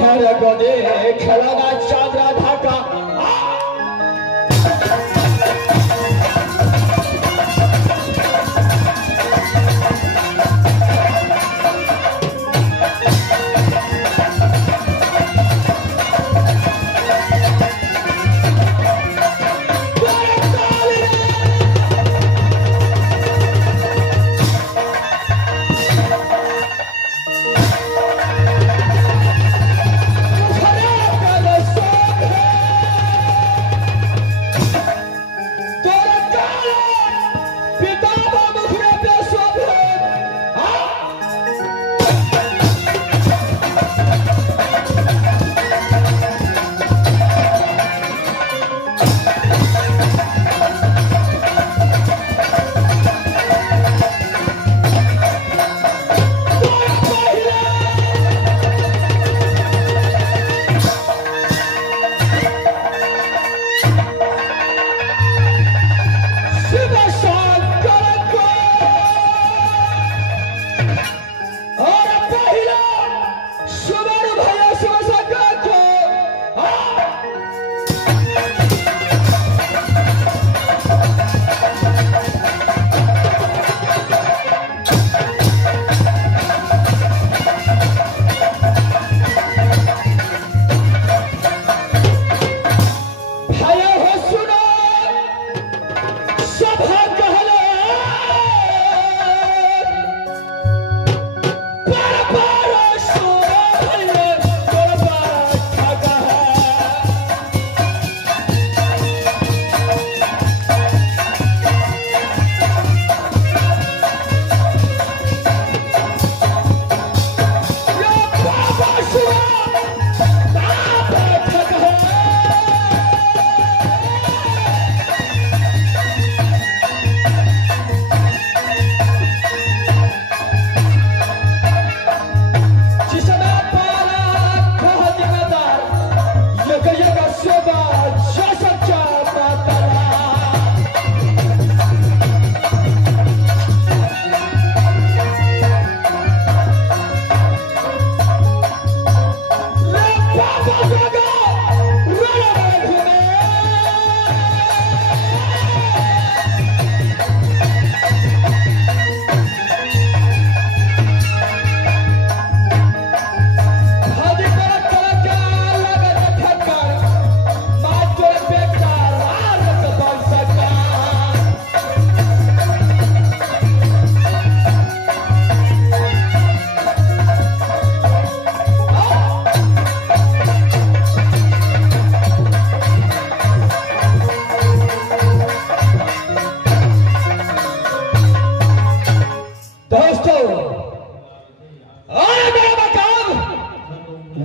हेरे गोदे खेलना चादरा ढाका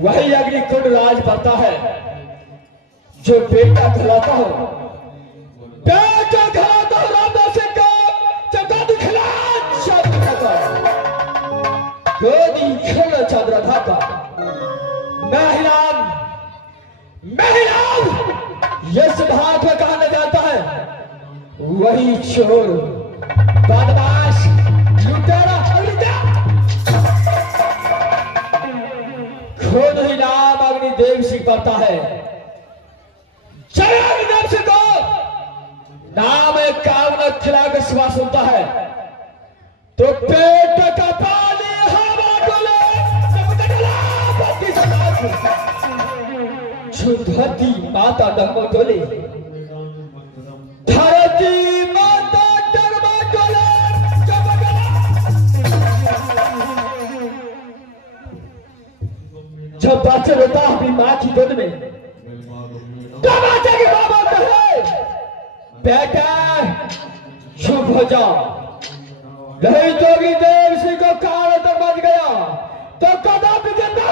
वही अग्निकुंड राज करता है जो बेटा कहलाता हो। बेटा कहलाता हो रामदास सिंह का जगह दिखला चादरा था गोदी खेला चादरा था महिलाम महिलाम ये सिद्धार्थ में कहा जाता है वही चोर बदमाश लुटेरा खुद ही नाम अग्निदेव सिंह पड़ता है। जय अग्निदेव सिंह को नाम एक काम न खिला के सिवा सुनता है तो पेट का पानी हवा डोले जो धरती माता डगमग डोले धरती माता डगमग डोले जब बच्चा रोता है अपनी माँ की गोद में तब बच्चे की माँ बोलता है बेटा चुप हो जाओ नहीं तो अग्निदेव सिंह को काल तक बच गया तो कदापि जिंदा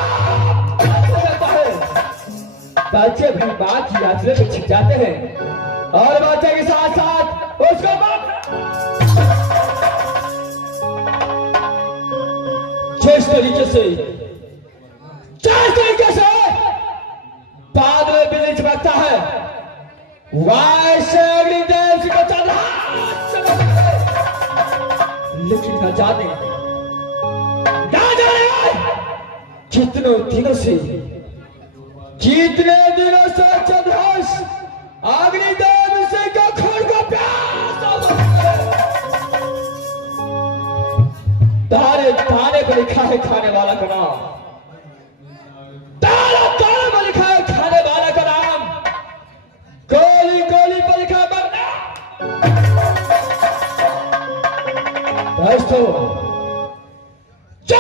रहता है। बच्चे भी माँ की यात्रा में छिप जाते हैं और बच्चे के साथ साथ उसको जिस तरीके से बाद में बिजली चमकता है वैसे अग्निदेव सिंह को चल रहा लेकिन न जाने कितनों दिनों से जितने दिनों से चंद्रहास अग्निदेव सिंह का खून का प्यास तारे तारे पर लिखा है खाने वाला का नाम, तारा तारा पर लिखा है खाने वाला का नाम, गोली गोली पर लिखा है मरना। दोस्तों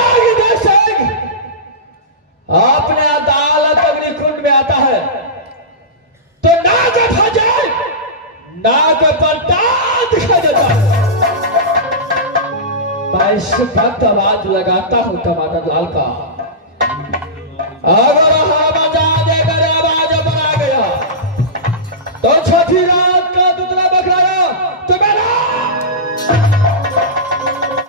अग्निदेव सिंह अपने अदालत अग्निकुंड में आता है तो नाक फंसे नाक पर दांत दिखाई देता है। मैं इस वक्त आवाज लगाता हूं टमाटर लाल का, अगर हम आजाद अगर आवाज पर आ गया तो छठी रात